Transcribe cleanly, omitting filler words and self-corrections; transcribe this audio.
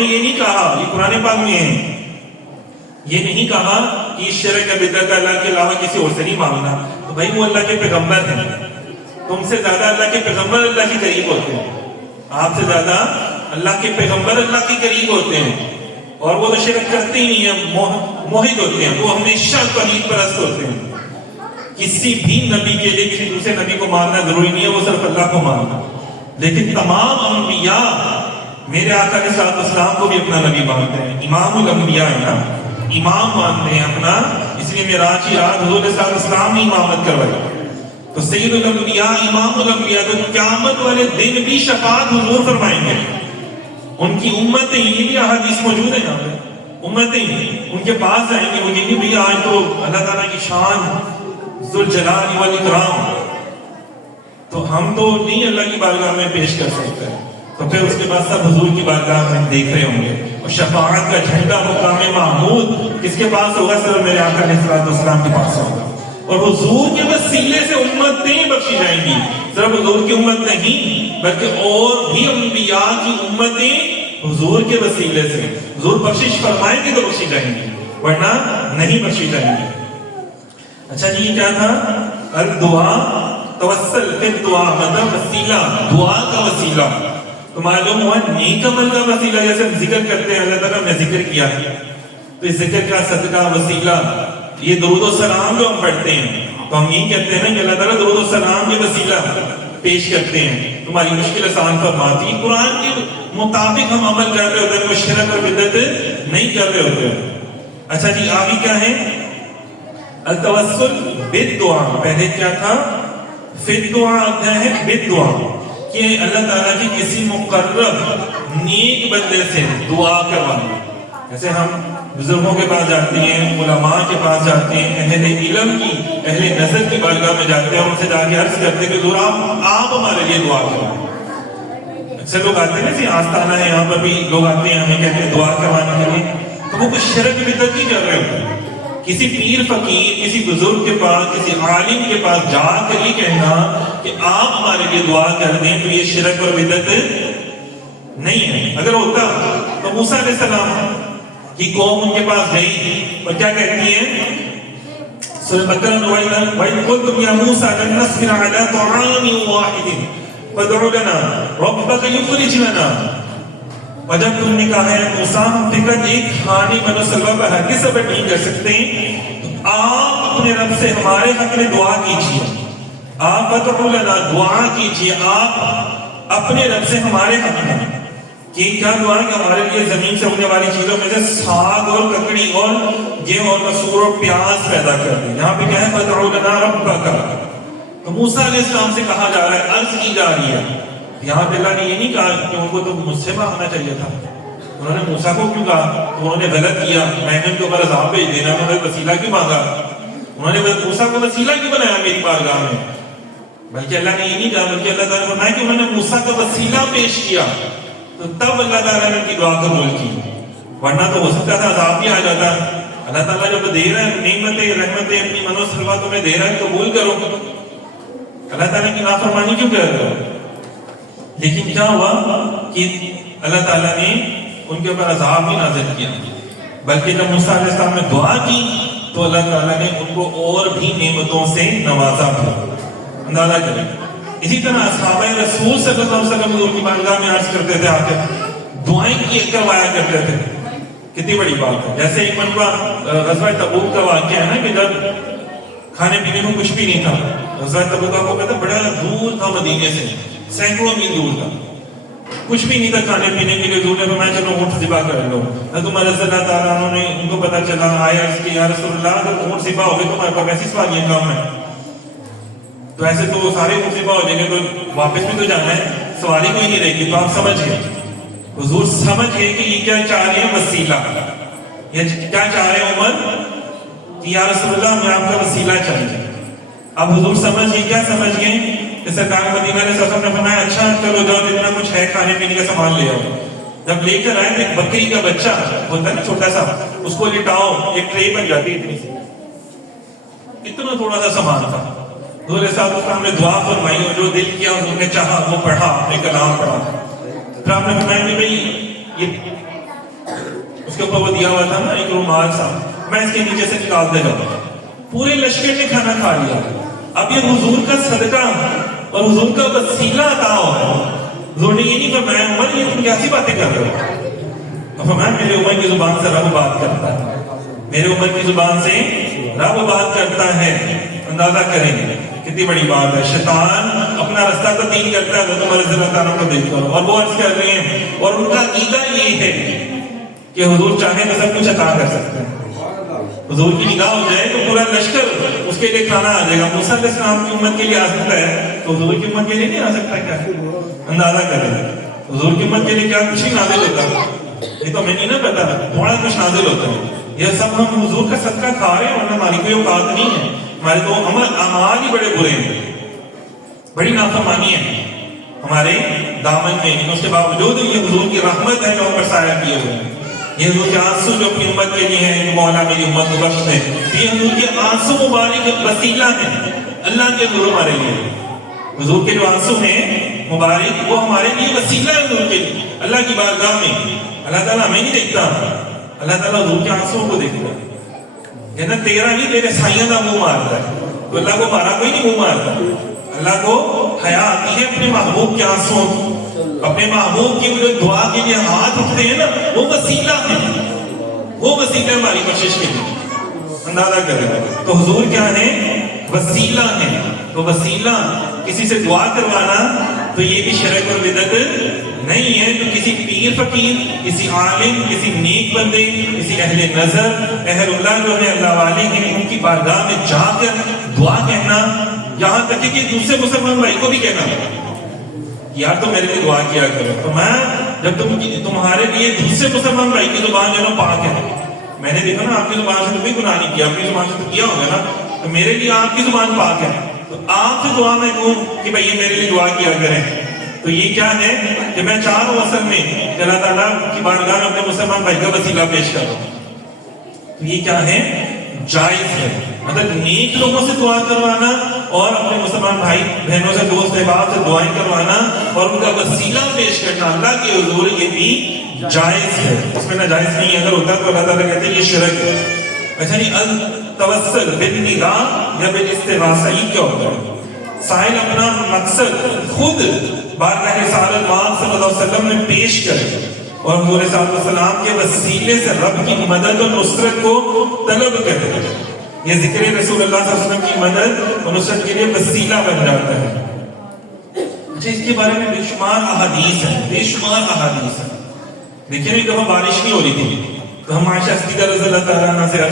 نے یہ نہیں کہا، یہ قرآن پاک میں ہے، یہ نہیں کہا کہ شرک بدعت اللہ کے علاوہ کسی اور سے نہیں مانگنا. تو بھائی وہ اللہ کے پیغمبر ہیں، تم سے زیادہ اللہ کے پیغمبر اللہ کے قریب ہوتے ہیں، آپ سے زیادہ اللہ کے پیغمبر اللہ کے قریب ہوتے ہیں، اور وہ تو شرک کرتے ہی نہیں ہیں، موحد ہوتے ہیں، وہ ہمیشہ توحید پرست ہوتے ہیں. کسی بھی نبی کے لیے کسی دوسرے نبی کو ماننا ضروری نہیں ہے، وہ صرف اللہ کو ماننا. لیکن تمام انبیاء میرے آقا علیہ الصلوۃ والسلام کو بھی اپنا نبی مانتے ہیں، امام الانبیاء ہے نا، امام مانتے ہیں اپنا. اس لیے معراج کی رات حضور علیہ الصلوۃ والسلام نے امامت کروائی. تو سید الانبیاء امام الانبیاء تو قیامت والے دن بھی شفاعت حضور فرمائیں گے. ان کی امتیں، یہ بھی احادیث موجود ہیں یہاں پہ، امتیں ان کے پاس آئیں گے، وہ کہیں گے بھئی آج تو اللہ تعالیٰ کی شان ذوالجلال والاکرام، تو ہم تو نہیں اللہ کی بارگاہ میں پیش کر سکتے. تو پھر اس کے بعد سب حضور کی بارگاہ میں دیکھ رہے ہوں گے، اور شفاعت کا جھنڈا مقام محمود کس کے پاس ہوگا؟ صرف میرے آقا علیہ الصلوۃ والسلام کے پاس ہوگا. اور حضور کے وسیلے سے امتیں بخشی جائیں گی. صرف حضور کی امت نہیں بلکہ اور بھی انبیاء کی امتیں حضور کے وسیلے سے حضور بخشش فرمائیں گے تو بخشی جائیں گی، ورنہ نہیں بخشی جائیں گی. اچھا جی یہ کیا تھا؟ الدعا توسل فی الدعا، مطلب وسیلہ، دعا کا وسیلہ. تو معلوم ہوا نیک عمل کا وسیلہ، جیسے ہم ذکر کرتے ہیں، اللہ تعالیٰ نے ذکر کیا ہے، تو اس ذکر کا صدقہ وسیلہ، یہ درود و سلام جو ہم پڑھتے ہیں، تو ہم یہ کہتے ہیں نا کہ اللہ تعالیٰ درود و سلام کے وسیلہ پیش کرتے ہیں، تمہاری مشکل آسان فرماتی. قرآن کے مطابق ہم عمل کر رہے ہوتے ہیں، کوئی شرک اور بدعت نہیں کر رہے ہوتے ہیں. اچھا جی آگے کیا ہے؟ التوسل بالدعا. پہلے کیا تھا؟ فی الدعا، کیا ہے؟ بالدعا، کہ اللہ تعالیٰ کی کسی مقرب نیک بندے سے دعا کروانا. جیسے ہم بزرگوں کے پاس جاتے ہیں، علماء کے پاس جاتے ہیں، اہل علم کی، اہل نظر کی بارگاہ میں جاتے ہیں، ان سے جا کے عرض کرتے ہیں کہ حضور آپ ہمارے لیے دعا کریں. اکثر لوگ آتے ہیں نا، آستانہ ہے یہاں پر بھی لوگ آتے ہیں، ہمیں کہتے ہیں دعا کروانے کے لیے، تو وہ کچھ شرک بدعت نہیں کر رہے ہوتے. کسی پیر فقیر، کسی بزرگ کے پاس، کسی عالم کے پاس جا کر یہ کہنا کہ آپ ہمارے لیے دعا کر دیں، تو یہ شرک اور بدعت نہیں ہے. اگر ہوتا تو موسیٰ علیہ السلام کی قوم ان کے پاس گئی اور کیا کہتی ہے؟ سورہ بقرہ میں وَإِذْ قُلْتُمْ يَا مُوسَىٰ لَن نَّصْبِرَ عَلَىٰ طَعَامٍ وَاحِدٍ فَادْعُ لَنَا رَبَّكَ يُخْرِجْ لَنَا. اور جب تم نے کہا ہے موسیٰ ہم فقط ایک کھانے بنو سلوہ پر ہرگز صبر نہیں کر سکتے، تو آپ اپنے رب سے ہمارے حق میں دعا کیجیے. آپ فَادْعُ لَنَا، دعا کیجیے آپ اپنے رب سے ہمارے حق میں. کہ کیا دعا کہ ہمارے لیے زمین سے ہونے والی چیزوں میں سے ساگ اور ککڑی اور گیہوں اور مسور اور پیاز پیدا کر دیں. یہاں پہ کیا ہے؟ فَادْعُ لَنَا رَبَّكَ. تو موسیٰ علیہ السلام سے کہا جا رہا ہے، عرض کی جا رہی ہے. یہاں پہ اللہ نے یہ نہیں کہا کہ ان کو تو مجھ سے مانگنا چاہیے تھا. انہوں نے موسیٰ کو کیوں کہا؟ انہوں نے غلط کیا، میں نے ان کے اوپر عذاب بھیج دینا، انہوں نے وسیلہ کیوں مانگا؟ انہوں نے موسیٰ کو وسیلہ کیوں بنایا میری بارگاہ میں؟ بلکہ اللہ نے یہ نہیں کہا، بلکہ اللہ تعالیٰ نے فرمایا کہ انہوں نے موسیٰ کا وسیلہ پیش کیا، تو تب اللہ تعالیٰ نے ان کی دعا قبول کی. ورنہ تو ہو سکتا تھا عذاب بھی آ جاتا. اللہ تعالیٰ جب دے رہا ہے نعمتیں رحمتیں اپنی منو سلوا تمہیں دے رہا ہے، قبول کرو. اللہ تعالیٰ کی نافرمانی کیوں کر رہے ہو؟ لیکن کیا ہوا کہ اللہ تعالیٰ نے ان کے اوپر عذاب بھی نازل کیا. بلکہ جب موسیٰ علیہ السلام نے دعا کی تو اللہ تعالیٰ نے ان کو اور بھی نعمتوں سے نوازا تھا. اندازہ کریں. اسی طرح اصحابہ رسول صلی اللہ علیہ وسلم حضور کی بارگاہ میں عرض کرتے تھے، آ کے دعائیں کروایا کرتے تھے. کتنی بڑی بات ہے. جیسے ایک مرتبہ غزوہ تبوک کا واقعہ ہے نا، کہ جب کھانے پینے میں کچھ بھی نہیں تھا. غزوہ تبوک کا وہ کہتا بڑا دور تھا مدینے سے، سینکڑوں میل دور تھا، کچھ بھی نہیں تھا کھانے پینے کے لیے. حضور نے فرمایا چلو اونٹ ذبح کر لو. حضرت عمر رضی اللہ تعالیٰ عنہ نے ان کو پتہ چلا، آیا عرض کہ یا رسول اللہ اگر اونٹ ذبح ہو گئے تو ہمارے پاس ایسی سوال یہ کام ہے، تو ایسے تو سارے اونٹ ذبح ہو جائیں گے، تو واپس بھی تو جانا ہے، سواری کوئی نہیں رہے گی. تو آپ سمجھ گئے، حضور سمجھ گئے کہ یہ کیا چاہ رہے ہیں؟ وسیلہ. یہ کیا چاہ رہے ہیں عمر؟ کہ یا رسول اللہ ہمیں آپ کا وسیلہ چاہیے. اب حضور سمجھ گئے. کیا سمجھ گئے؟ کہ سرکار مدینہ علیہ السلام نے فرمایا اچھا چلو جاؤ جتنا کچھ ہے کھانے پینے کا سامان لے آؤ. جب لے کر آئے تو ایک بکری کا بچہ ہوتا ہے نا چھوٹا سا، اس کو لٹاؤ، ایک ٹرے بن جاتی اتنی سی، اتنا تھوڑا سا سامان تھا. حضور صاحب اس کا ہم نے دعا فرمائی اور جو دل کیا حضور نے چاہا وہ پڑھا، اپنے کلام پڑھا. پھر آپ نے فرمایا کہ بھائی یہ اس کے اوپر وہ دیا ہوا تھا نا ایک رومال سا، میں اس کے نیچے سے نکال دے گا. پورے لشکر نے کھانا کھا لیا. اب یہ حضور کا صدقہ اور حضور کا وسیلہ عطا ہوا ہے. حضور نے یہ نہیں فرمایا عمر یہ تم کیسی باتیں کر رہے ہو؟ فرمایا میرے عمر کی زبان سے رب بات کرتا ہے، میرے عمر کی زبان سے رب بات کرتا ہے. اندازہ کریں گے کتنی بڑی بات ہے. شیطان اپنا رستہ تبدیل کرتا ہے حضرت عمر رضی اللہ تعالیٰ کو دیکھ کر، اور وہ عرض کر رہے ہیں اور ان کا عقیدہ یہ ہے کہ حضور چاہیں تو سب کچھ عطا کر سکتے ہیں. حضور کی نگاہ ہو جائے تو پورا لشکر اس کے لیے کھانا آ جائے گا. موسیٰ علیہ السلام کی امت کے لیے آ سکتا ہے تو حضور کی امت کے لیے نہیں آ سکتا کیا؟ اندازہ کریں حضور کی امت کے لیے کیا کچھ نہیں نازل ہوتا. یہ تو ہمیں نہیں نا پتا، تھوڑا کچھ نازل ہوتا ہے. یہ سب ہم حضور کا صدقہ کھا رہے ہیں ورنہ ہماری کوئی اوقات نہیں ہے. ہمارے تو اعمال ہی بڑے برے ہیں، بڑی نافرمانی ہے ہمارے دامن میں. اس کے باوجود یہ حضور کی رحمت ہے جو ہم پر سایہ کیے ہوئے ہیں. یہ حضور کے آنسو جو اپنی امت کے لیے ہیں کہ مولا میری امت کو بخش دے. یہ حضور کے آنسو مبارک وسیلہ ہیں اللہ کے حضور ہمارے لیے. حضور کے جو آنسو ہیں مبارک وہ ہمارے لیے وسیلہ ہے حضور کے لیے اللہ کی بارگاہ میں. اللہ تعالیٰ ہمیں نہیں دیکھتا، اللہ تعالیٰ حضور کے آنسو کو دیکھتا ہے. کہنا تیرا نہیں تیرے سائیاں کا منہ مارتا ہے. تو اللہ کو مارا کوئی نہیں منہ مارتا. اللہ کو حیا آتی ہے اپنے محبوب کے آنسوں، اپنے محبوب کی جو دعا کے لیے ہاتھ اٹھتے ہیں نا وہ وسیلہ ہے، وہ وسیلہ ہماری کوشش کے لیے. اندازہ کریں تو حضور کیا ہے؟ وسیلہ ہے. تو وسیلہ کسی سے دعا کروانا تو یہ بھی شرک اور بدعت نہیں ہے. تو کسی پیر فقیر، کسی عالم، کسی نیک بندے، کسی اہل نظر، اہل اللہ جو ہے اللہ والے ہیں ان کی بارگاہ میں جا کر دعا کہنا، یہاں تک کہ دوسرے مسلمان بھائی کو بھی کہنا یار تو میرے لیے دعا کیا کرو. تو میں جب تمہارے لیے دوسرے مسلمان بھائی کی زبان جو ہے پاک ہے، میں نے دیکھا نا آپ کی زبان سے تو کوئی گناہ نہیں کیا، اپنی زبان سے تو کیا ہوگا نا، تو میرے لیے آپ کی زبان پاک ہے. تو آپ سے دعا میں کہوں کہ بھائی یہ میرے لیے دعا کیا کریں تو یہ کیا ہے کہ میں چاہ رہا ہوں اصل میں کہ اللہ تعالیٰ کی بارگاہ میں اپنے مسلمان بھائی کا وسیلہ پیش کروں. تو یہ کیا ہے؟ جائز ہے. مطلب نیک لوگوں سے دعا کروانا اور اپنے مسلمان بھائی بہنوں سے، دوست احباب سے دعائیں کروانا اور ان کا وسیلہ پیش کرنا اللہ کے حضور یہ بھی جائز ہے. اس میں ناجائز نہیں. اگر ہوتا تو اللہ تعالیٰ کہتے ہیں یہ شرک ہے. اچھا نہیں، التوسل بالنگاہ یا بالاستغاثہ یہ کیا ہوتا ہے؟ سائل اپنا مقصد خود بارگاہ رسالت پاک صلی اللہ علیہ وسلم میں پیش کرے اور حضور صلی اللہ علیہ وسلم کے وسیلے سے رب کی مدد اور نصرت کو طلب کرے. یہ ذکر رسول اللہ صلی اللہ علیہ وسلم کی مدد اور نصرت کے لیے وسیلہ بن جاتا ہے. اچھا اس کے بارے میں بے شمار احادیث ہیں، بے شمار احادیث ہیں. دیکھیں ایک دفعہ بارش نہیں ہو رہی تھی تو ہم عائشہ صدیقہ رضی اللہ تعالیٰ عنہ سے